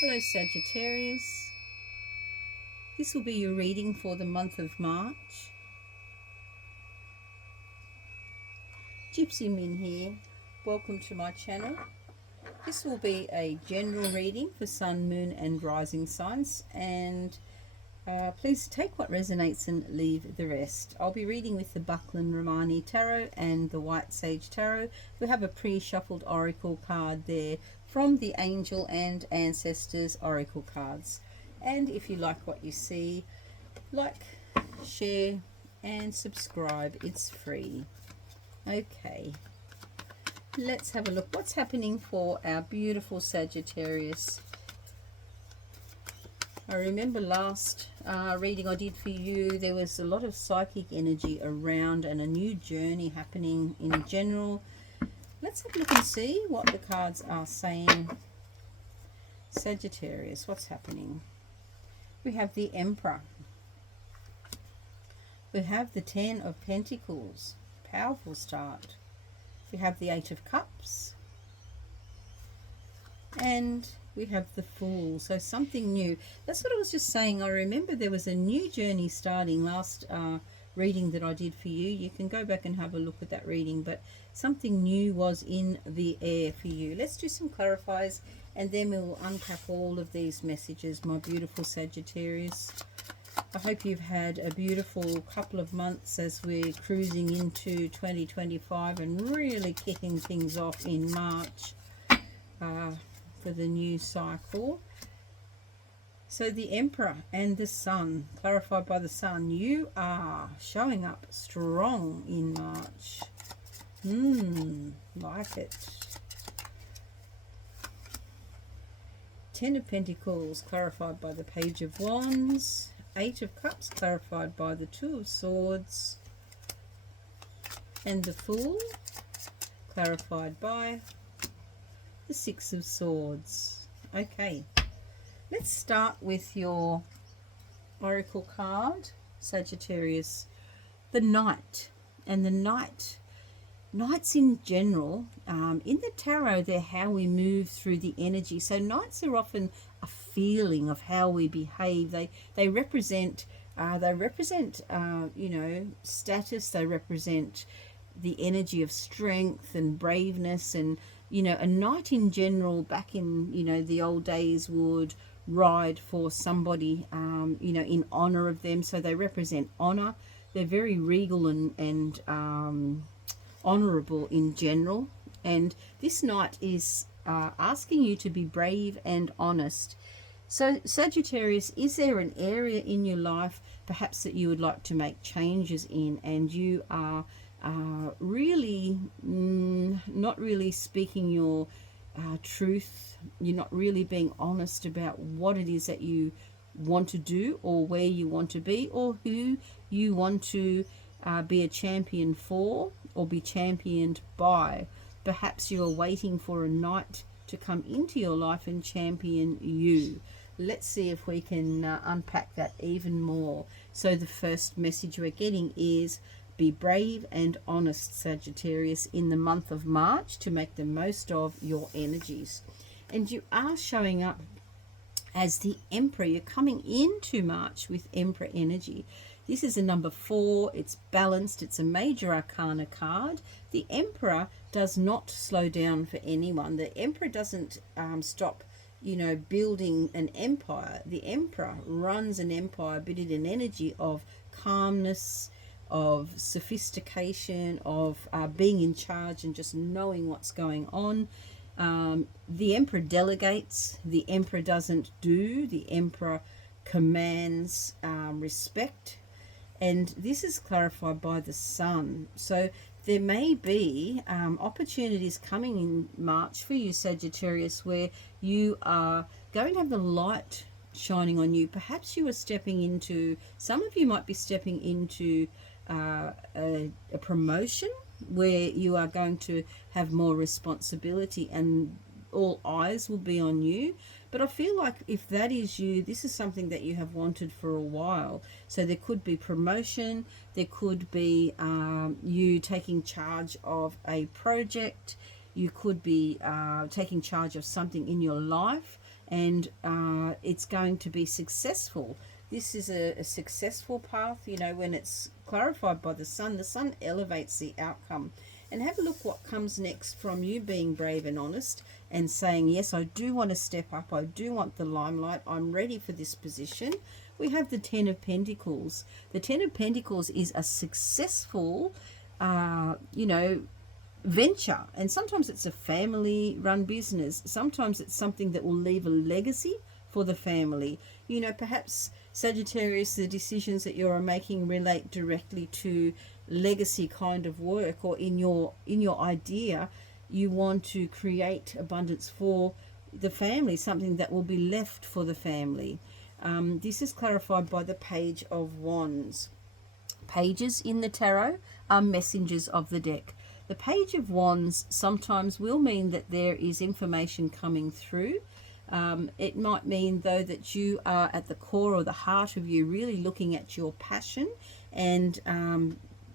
Hello Sagittarius, this will be your reading for the month of March. GypsyMin here, welcome to my channel. This will be a general reading for Sun, Moon and Rising signs, and please take what resonates and leave the rest. I'll be reading with the Buckland Romani Tarot and the White Sage Tarot. We have a pre-shuffled oracle card there from the Angel and Ancestors oracle cards. And if you like what you see, like, share and subscribe. It's free. Okay, let's have a look what's happening for our beautiful Sagittarius. I remember last reading I did for you, there was a lot of psychic energy around and a new journey happening in general. Let's have a look and see what the cards are saying. Sagittarius, what's happening? We have the Emperor. We have the Ten of Pentacles. Powerful start. We have the Eight of Cups. And we have the Fool. So something new. That's what I was just saying. I remember there was a new journey starting last reading that I did for you. You can go back and have a look at that reading. But something new was in the air for you. Let's do some clarifiers and then we'll unpack all of these messages, my beautiful Sagittarius. I hope you've had a beautiful couple of months as we're cruising into 2025 and really kicking things off in March for the new cycle. So the Emperor and the Sun, clarified by the Sun, you are showing up strong in March. Like it. Ten of Pentacles, clarified by the Page of Wands. Eight of Cups, clarified by the Two of Swords. And the Fool, clarified by the Six of Swords. Okay, let's start with your oracle card, Sagittarius. The Knight. And the Knights in general, in the tarot, they're how we move through the energy. So knights are often a feeling of how we behave. They represent you know, status. They represent the energy of strength and braveness. And you know, a knight in general, back in, you know, the old days, would ride for somebody, you know, in honor of them. So they represent honor. They're very regal and honorable in general. And this knight is asking you to be brave and honest. So Sagittarius, is there an area in your life perhaps that you would like to make changes in, and you are really not really speaking your truth? You're not really being honest about what it is that you want to do, or where you want to be, or who you want to be a champion for or be championed by. Perhaps you're waiting for a knight to come into your life and champion you. Let's see if we can unpack that even more. So the first message we're getting is be brave and honest, Sagittarius, in the month of March to make the most of your energies. And you are showing up as the Emperor. You're coming into March with Emperor energy. This is a number 4. It's balanced. It's a major arcana card. The Emperor does not slow down for anyone. The Emperor doesn't stop, you know, building an empire. The Emperor runs an empire, but in an energy of calmness, of sophistication, of being in charge and just knowing what's going on. The Emperor delegates. The Emperor doesn't do. The Emperor commands respect. And this is clarified by the Sun. So there may be opportunities coming in March for you, Sagittarius, where you are going to have the light shining on you. Perhaps you are stepping into, some of you might be stepping into a promotion where you are going to have more responsibility and all eyes will be on you. But I feel like if that is you, this is something that you have wanted for a while. So there could be promotion, there could be you taking charge of a project, you could be taking charge of something in your life, and it's going to be successful. This is a successful path, you know, when it's clarified by the sun. The sun elevates the outcome. And have a look what comes next from you being brave and honest and saying, yes, I do want to step up. I do want the limelight. I'm ready for this position. We have the Ten of Pentacles. The Ten of Pentacles is a successful, you know, venture. And sometimes it's a family run business. Sometimes it's something that will leave a legacy for the family. You know, perhaps Sagittarius, the decisions that you're making relate directly to legacy kind of work, or in your idea you want to create abundance for the family, something that will be left for the family. This is clarified by the Page of Wands. Pages in the tarot are messengers of the deck. The Page of Wands sometimes will mean that there is information coming through. It might mean, though, that you are at the core or the heart of you really looking at your passion and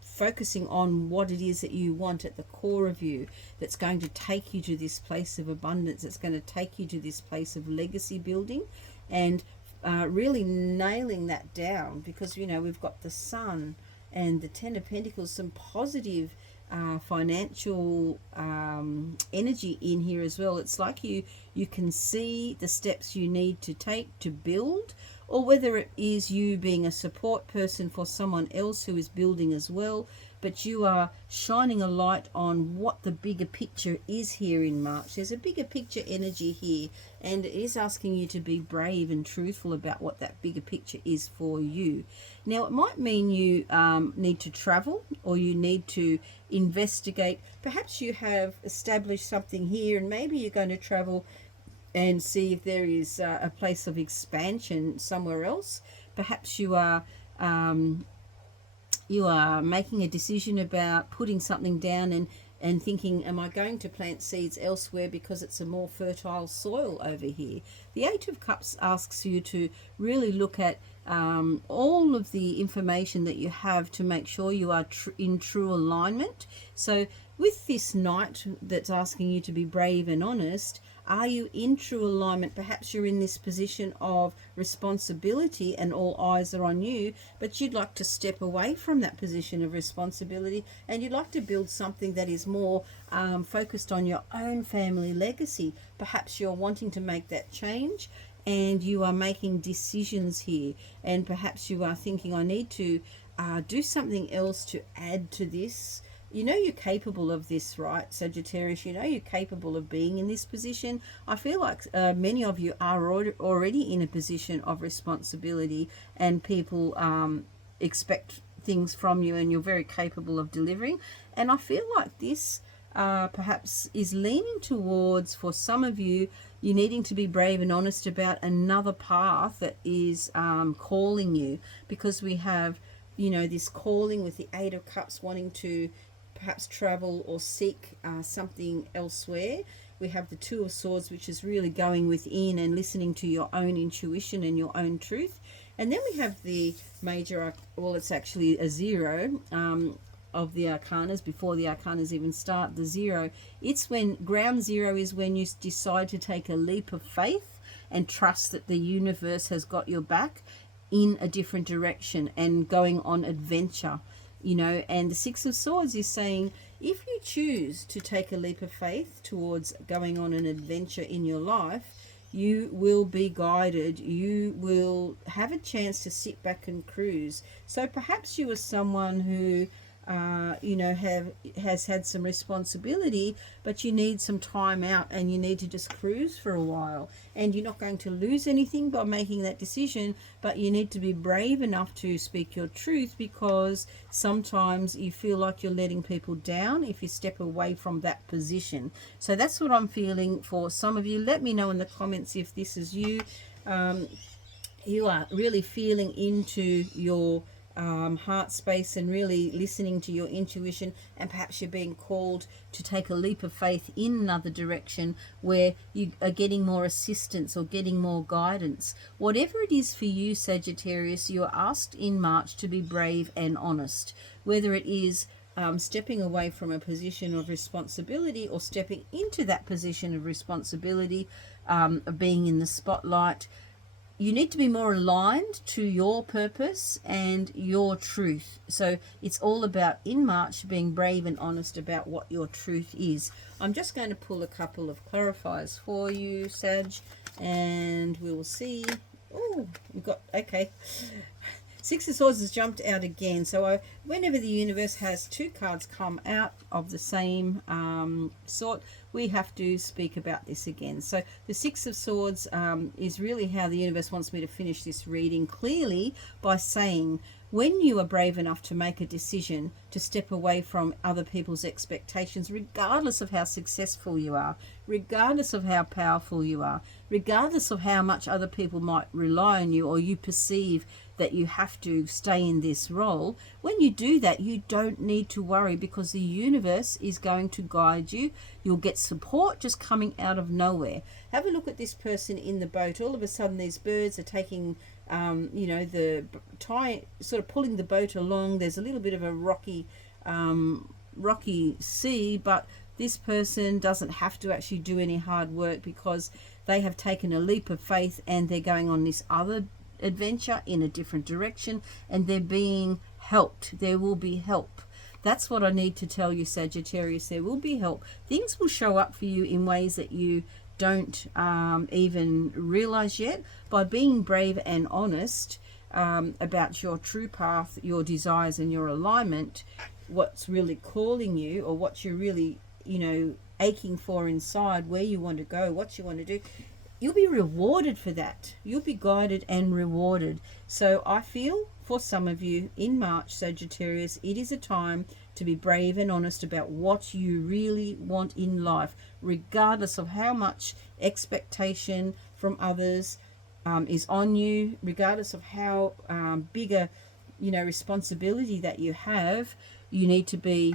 focusing on what it is that you want at the core of you, that's going to take you to this place of abundance, that's going to take you to this place of legacy building, and really nailing that down, because, you know, we've got the Sun and the Ten of Pentacles, some positive financial energy in here as well. It's like you can see the steps you need to take to build, or whether it is you being a support person for someone else who is building as well, but you are shining a light on what the bigger picture is here in March. There's a bigger picture energy here, and it is asking you to be brave and truthful about what that bigger picture is for you. Now, it might mean you need to travel, or you need to investigate. Perhaps you have established something here, and maybe you're going to travel and see if there is a place of expansion somewhere else. Perhaps you are making a decision about putting something down and thinking, am I going to plant seeds elsewhere because it's a more fertile soil over here? The Eight of Cups asks you to really look at all of the information that you have to make sure you are in true alignment. So with this Knight that's asking you to be brave and honest, are you in true alignment? Perhaps you're in this position of responsibility and all eyes are on you, but you'd like to step away from that position of responsibility, and you'd like to build something that is more focused on your own family legacy. Perhaps you're wanting to make that change, and you are making decisions here, and perhaps you are thinking, I need to do something else to add to this. You know you're capable of this, right, Sagittarius? You know you're capable of being in this position. I feel like many of you are already in a position of responsibility, and people expect things from you, and you're very capable of delivering. And I feel like this perhaps is leaning towards, for some of you, you needing to be brave and honest about another path that is calling you, because we have, you know, this calling with the Eight of Cups, wanting to perhaps travel or seek something elsewhere. We have the Two of Swords, which is really going within and listening to your own intuition and your own truth. And then we have the major, well, it's actually a zero of the arcanas. Before the arcanas even start, the zero, it's when ground zero is when you decide to take a leap of faith and trust that the universe has got your back in a different direction and going on adventure. You know, and the Six of Swords is saying, if you choose to take a leap of faith towards going on an adventure in your life, you will be guided. You will have a chance to sit back and cruise. So perhaps you are someone who you know, has had some responsibility, but you need some time out and you need to just cruise for a while, and you're not going to lose anything by making that decision, but you need to be brave enough to speak your truth, because sometimes you feel like you're letting people down if you step away from that position. So that's what I'm feeling for some of you. Let me know in the comments if this is you. You are really feeling into your heart space and really listening to your intuition, and perhaps you're being called to take a leap of faith in another direction where you are getting more assistance or getting more guidance. Whatever it is for you, Sagittarius, you are asked in March to be brave and honest, whether it is stepping away from a position of responsibility or stepping into that position of responsibility, of being in the spotlight. You need to be more aligned to your purpose and your truth. So it's all about, in March, being brave and honest about what your truth is. I'm just going to pull a couple of clarifiers for you, Sag, and we'll see. Oh, we've got, okay. Six of Swords has jumped out again. So whenever the universe has two cards come out of the same sort, we have to speak about this again. So the Six of Swords is really how the universe wants me to finish this reading clearly, by saying, when you are brave enough to make a decision to step away from other people's expectations, regardless of how successful you are, regardless of how powerful you are, regardless of how much other people might rely on you, or you perceive that you have to stay in this role, when you do that, you don't need to worry, because the universe is going to guide you. You'll get support just coming out of nowhere. Have a look at this person in the boat. All of a sudden these birds are taking the tie, sort of pulling the boat along. There's a little bit of a rocky sea, but this person doesn't have to actually do any hard work, because they have taken a leap of faith and they're going on this other adventure in a different direction, and they're being helped. There will be help. That's what I need to tell you, Sagittarius. There will be help. Things will show up for you in ways that you don't even realize yet. By being brave and honest about your true path, your desires and your alignment, what's really calling you, or what you're really, aching for inside, where you want to go, what you want to do, you'll be rewarded for that. You'll be guided and rewarded. So I feel for some of you in March, Sagittarius, it is a time to be brave and honest about what you really want in life, regardless of how much expectation from others is on you, regardless of how big a responsibility that you have. You need to be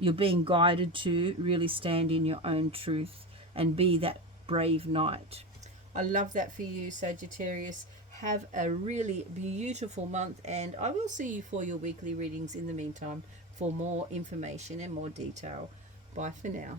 you're being guided to really stand in your own truth and be that brave knight. I love that for you, Sagittarius. Have a really beautiful month, and I will see you for your weekly readings in the meantime for more information and more detail. Bye for now.